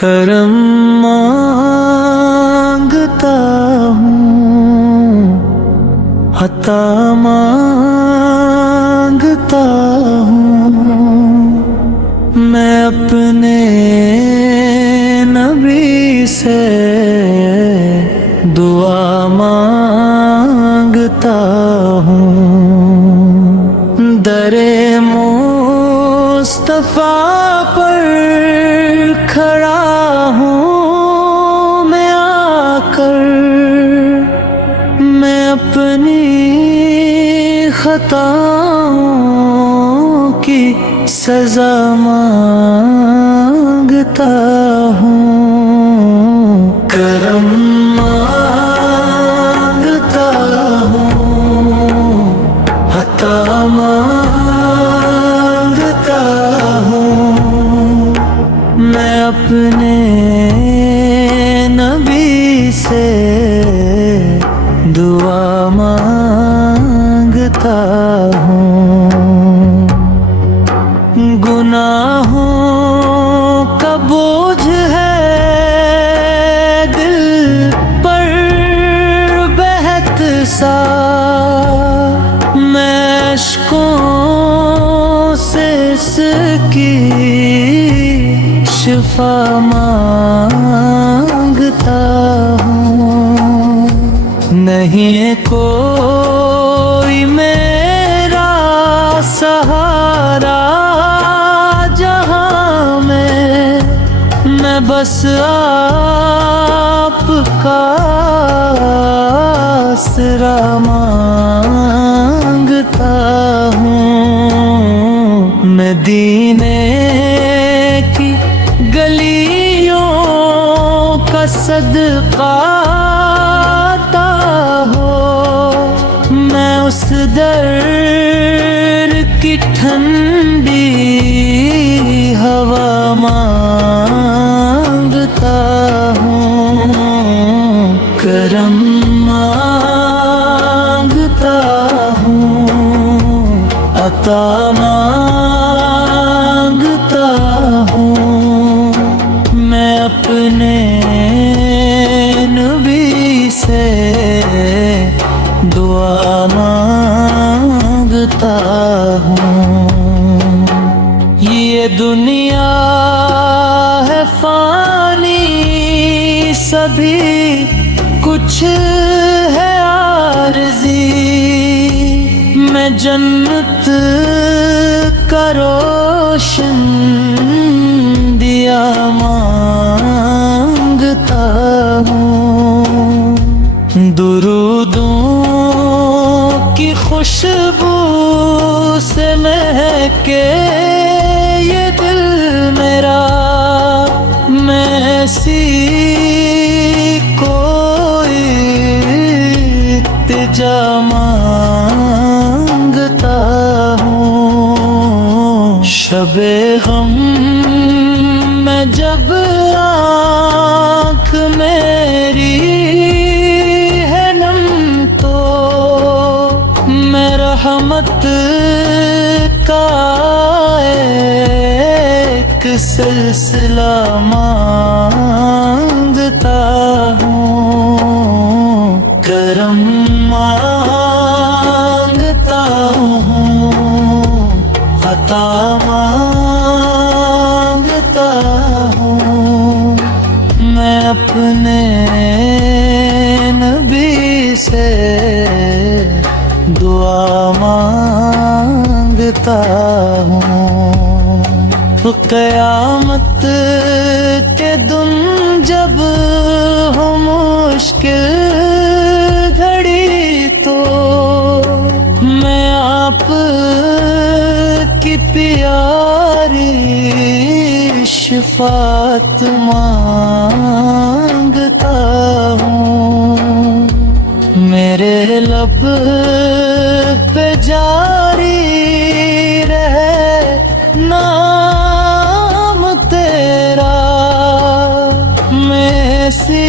کرم مانگتا ہوں، عطا مانگتا ہوں، میں اپنے نبی سے دعا مانگتا ہوں، در مصطفیٰ پر کھڑا ہوں میں آ کر، میں اپنی خطاؤں کی سزا مانگتا ہوں، کرم مانگتا ہوں، عطا مانگتا ہوں، میں اپنے نبی سے دعا مانگتا ہوں، گناہوں کا بوجھ ہے دل پر بہت سا، میں اشکوں سے اس کی شفا مانگتا ہوں، نہیں کوئی میرا سہارا جہاں میں بس آپ کا آسرا مانگتا ہوں، مدینے کی گلیوں کا صدقہ عطا ہو، میں اس در کی ٹھنڈی ہوا مانگتا ہوں، کرم مانگتا ہوں، عطا مانگتا ہوں، میں اپنے نبی سے دعا مانگتا ہوں، یہ دنیا ہے فانی، سبھی کچھ ہے عارضی، میں جنت کا روشن دیا مانگتا ہوں، درودوں کی خوشبو سے مہکے یہ دل میرا، میں ایسی کوئی التجا مانگتا ہوں، شب غم میں جب آنکھ میری ہے نم تو میں رحمت کا ایک سلسلہ مانگتا ہوں، کرم مانگتا ہوں، عطا مانگتا ہوں، میں اپنے نبی سے دعا مانگتا ہوں، قیامت کے دن جب ہو مشکل گھڑی تو میں آپ کی پیاری شفاعت مانگتا ہوں، میرے لب پہ جاری رہے نام تیرا، میں ایسی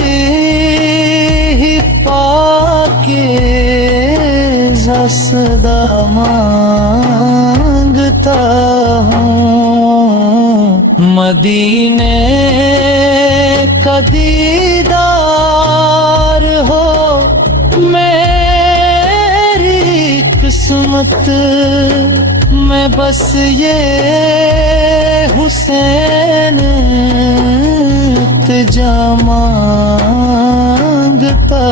ہی پاکیزہ صدا مانگتا ہوں، مدینے دیدار ہو میری قسمت میں بس یہ حسین التجا مانگتا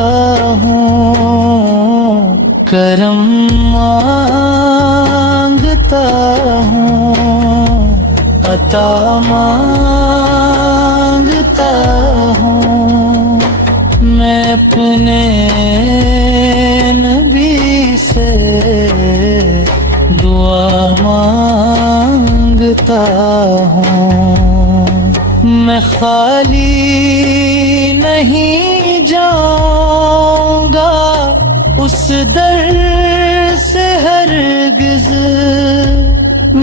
ہوں کرم مانگتا ہوں عطا مانگتا ہوں میں اپنے نبی سے دعا مانگتا ہوں میں خالی نہیں جاؤں گا اس در سے ہرگز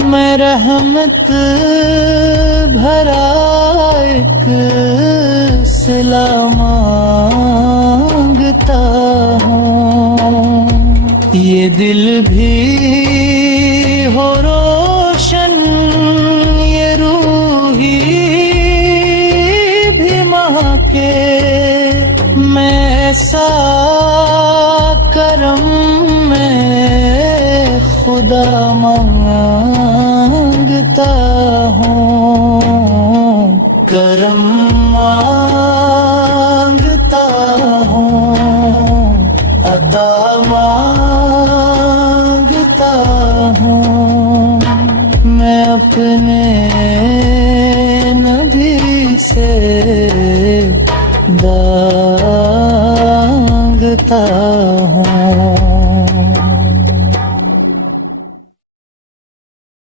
میں رحمت بھرا ایک صلہ مانگتا ہوں یہ دل بھی ہو روشن یہ روحی بھی مہکے میں ایسا کرم میں خدا مانگتا ہوں کرم مانگتا ہوں عطا مانگتا ہوں میں اپنے نبی سے مانگتا ہوں